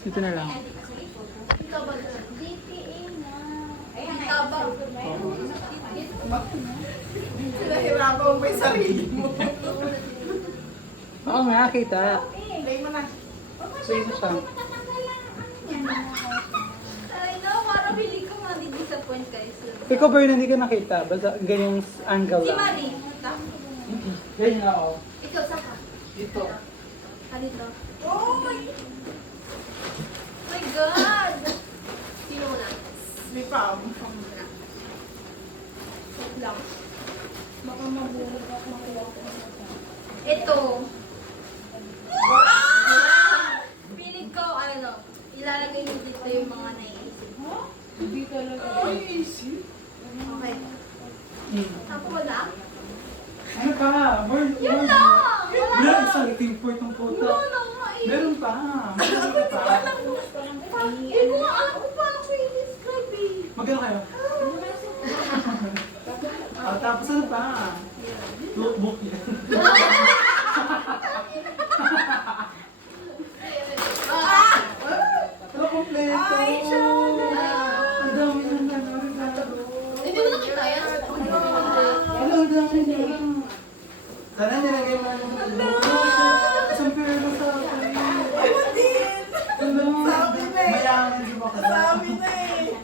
Dito na lang. Ikaw ba doon? DPA na. Ayan, Ikaw ba? Nahirapan mo yung sarili mo. Oo nga, kita. Play mo na. Play mo siya. Ay, no, parang bili ko nga di-disappoint kayo. Ikaw ba yun, hindi ka nakita? Basta ganyang angle Si lang. Mari. Ganyan ako. Ikaw, saan ka? Dito. Halito. Oh my God! Sino muna? Si Pam. Wait lang. Baka mabulog ako makuha ko. Ito. Piling ko, ano, ilalagay niyo dito yung mga naiisip. Hindi talaga. Ay, easy. Okay. Ako wala? Ano pa? Yun lang! Wala Wala, lang! isang itim po itong puta. Wala lang, maiisip. Meron pa. Meron pa. Hindi ko nga alam kung paano ko i-describe eh. Magkano kayo? Tapos ano pa? Notebook yan. Ano kompleto? Ay, siya! Ang dami ng regalo. Hindi mo nakita yan? Ano, ang dami na. Sana nilagay mo yung isang pera sa akin. Ay, din! Ano? Sabi na eh. Mayaman di ba ka? Sabi na eh.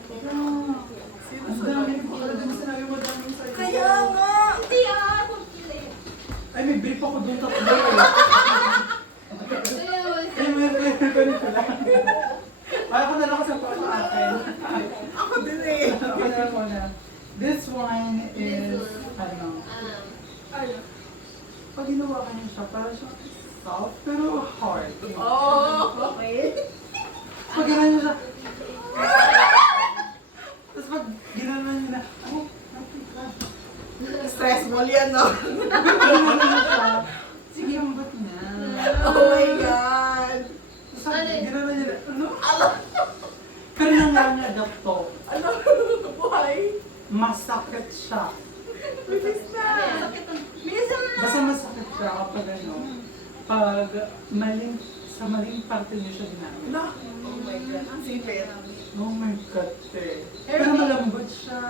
Ang dami ko. Alam mo sinabi mo daming sa'yo. Kaya nga. Hindi ah, complete. Ay, may brief ako doon tatlo eh. Ayun. Ay, may ganito lang. Ako na lang kasi pa sa akin. Ako din eh. Ako na lang muna. This one is, ano, Ano? pag ginawa ka niya siya, parang siyang soft pero hard. Oh, okay. Pag ginawa niya siya, tapos pag ginawa niya na, oh, Stressful yan, no? ginawa niya siya, sige, ambot na. Oh my God. Tapos pag ginawa niya na, ano? Pero nangyari niya to, Ano? Buhay? masakit siya. Bilis na. Bilisan mo na. Basta masakit siya kapag ano, pag sa maling parte niya siya ginamit. Ano? Oh my God. Ang sipit. Oh my God, eh. Pero malambot siya.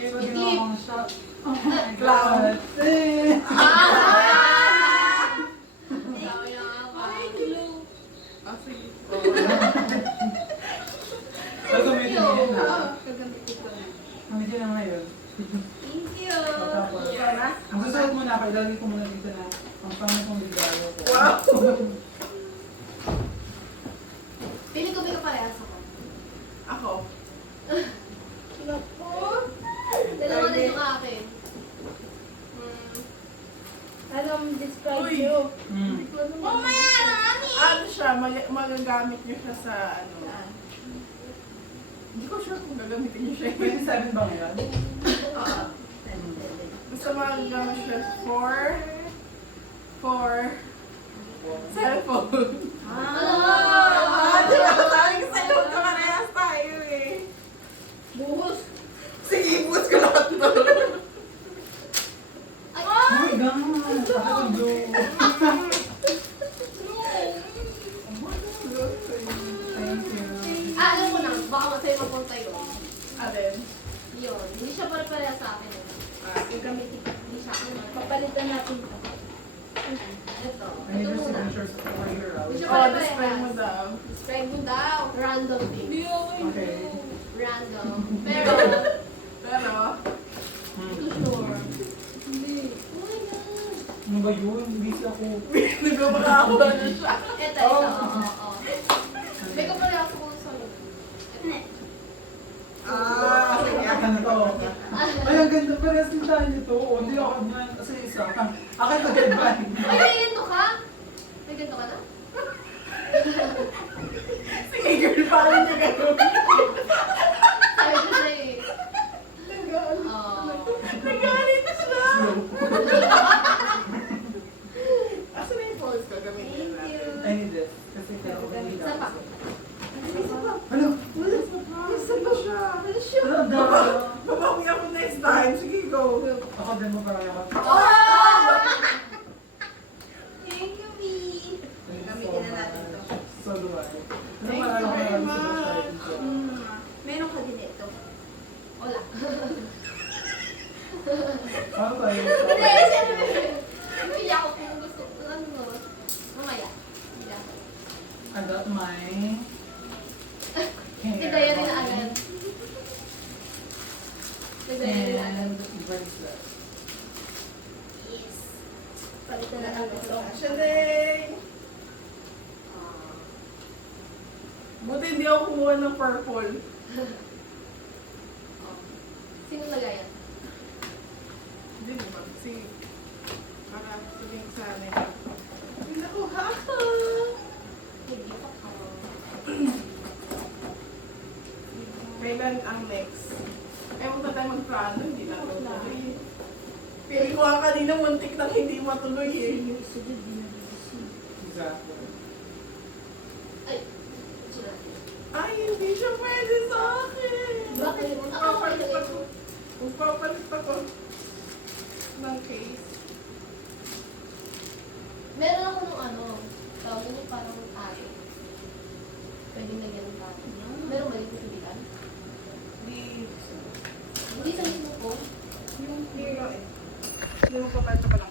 So, ginawa ko siya. Oh my God, eh. Ah, sige. So, gamitin mo yun na. Gagamitin ko na. Gamitin na ngayon. Thank you. So, tapos, ang susunod muna ako, ilalagay ko muna dito na ang pangit kong regalo ko. Wow. Pili ko ba yung parehas ako? Ako. Dalawa na yung akin. Anong describe Uy. you? Hmm. Mamaya na, Ani! Ano siya? Magagamit niyo siya sa ano? Hindi ko sure kung gagamitin niyo siya. 27 ba ngayon? Oo. Basta magagamit siya for cellphone. Ah, di ba? Sabi ko sa'yo, kamarehas tayo eh. Buhos! Sige, bukas ko lahat to. Ay! Oh my God! Ako ang blue. Thank you. Alam mo na, baka masaya mapunta yun. Alin? Yun, hindi siya pare-pareha sa akin. Yung gamitin ko, hindi siya ano. Papalitan natin ito. Ito. I need Ito your muna. signatures for your Hindi siya Oh, pare-parehas. display mo daw. Describe mo daw. Random thing. Okay. Random. Pero, Pero, too sure. Hindi. Oh my God. Ano ba yun? Busy ako. nagmamakawa na siya. Ito, oo. May kapala ako sa'yo. Ah, sige. Ano to? Ay, ang ganda. Parehas din tayo nito. O, hindi ako naman. Kasi isa. Akin to get by. Ay, may ganito ka? May ganito ka na? Sige, girl, parang niya gano'n. Sabi ko sa'yo eh. Nagalit na siya. Slow. Asa na yung phones ko? Gamitin Thank natin. you. I need this. Kasi kailangan ko hindi Isa pa. Ano? Isa pa siya. Ano ang dami? Babawi ako next time. Sige, go. Ako din mo parang ako. Thank you, Mi. Gamitin na natin to. So Maluwag. Thank you very much. Meron ka din ito. Wala. Paano tayo? Hindi, siyempre. Hindi ako kung gusto. Ano? Mamaya. Hindi ako. I got my hair. Hindi tayo rin na agad. Hindi tayo rin na agad. And bracelet. Yes. Palitan na agad. Fashion day! Buti hindi ako kumuha ng purple. Sino lagayan? Hindi naman. Si... Para sabihin ko sa nila. Hindi nakuha ako. Hindi pa ka. Kailan ang next? Ewan pa tayo magplano, hindi na tuloy. Pili ko nga kanina muntik nang hindi matuloy eh. Exactly. Ay. Sino? Ay, hindi siya pwede sa akin. Bakit? Magpapalit ako. Magpapalit ako ng case. Meron ako nung ano. Tawag niyo parang ari. Pwede na ganun pare. Meron ba yung kusubitan? Di... Hindi sa mismo ko. Yung hero eh. Hindi mo papalit pa lang